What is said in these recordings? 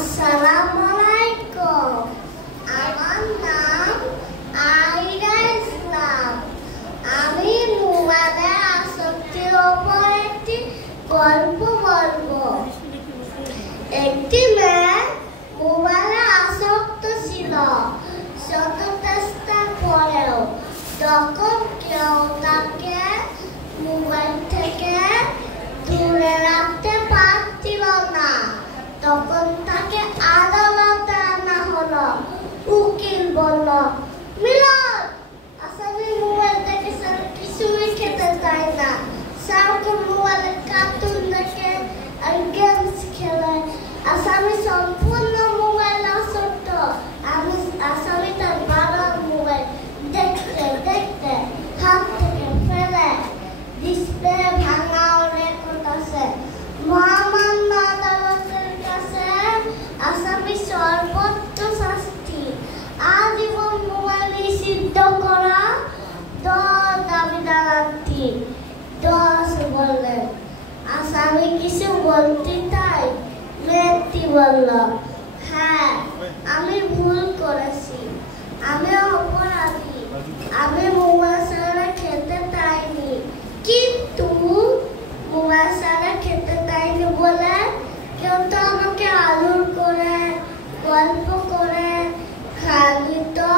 আসসালামুয়ালাইকুম। আমার নাম আইরা ইসলাম। আমি মোবাইলে আসক্তির উপর একটি গল্প বলবো। একটি মেয়ে মোবাইলে আসক্ত ছিল, শত চেষ্টার পরেও। তখন কেউ তাকে মোবাইল থেকে দূরে রাখতে পারছিল না। তখন তাকে আদালতে আনা হলো। উকিল বলল, মিলন, আসামি মোবাইল থেকে স্যার কিছুই খেতে চায় না। সারাক্ষণ মোবাইলে কার্টুন দেখে আর গেমস খেলে। আসামি সম্পূর্ণ মোবাইল আসক্ত। আসামি তার বাবার মোবাইল দেখতে দেখতে হাত থেকে ফেলে ডিসপ্লে ভাঙাও রেকর্ড আছে। মহামান্য আদালতের কাছে আসামি সর্বোচ্চ শাস্তি আজীবন মোবাইল নিষিদ্ধ করা দাবি জানাচ্ছি। বললেন, আসামি কিছু বলতে চাই? মেয়েটি বলল, হ্যাঁ, আমি ভুল করেছি, আমি অপরাধী, আমি মোবাইল ছাড়া খেতে চাইনি। কিন্তু মোবাইল ছাড়া খেতে চাইনি বলে কেউ তো আমাকে আদর করে গল্প করে খালি তো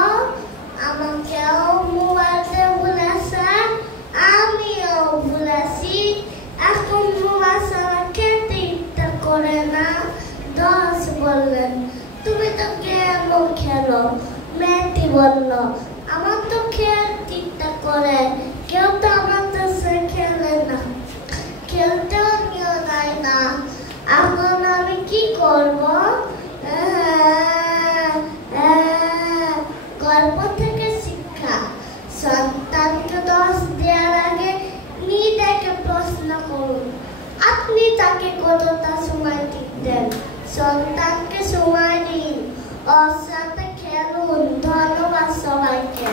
আমাকেও মোবাইলে বলেছে, আমিও বলেছি। এখন মোবাইল ছাড়া খেতে ইচ্ছা করে না। বললেন, তুমি তো গেমও খেলো। মেয়েটি বলল, আমার তো খেলতে ইচ্ছা করে, কেউ তো আমার কাছে খেলে না, খেলতেও নিয়ে যায় না। এখন আমি কি করব? গল্প থেকে শিক্ষা। সন্তানকে দোষ দেওয়ার আগে নিজেকে প্রশ্ন করুন, আপনি তাকে কতটা সময় দিতেন? সন্তানকে সময় দিন, ওর সাথে খেলুন। ধন্যবাদ সবাইকে।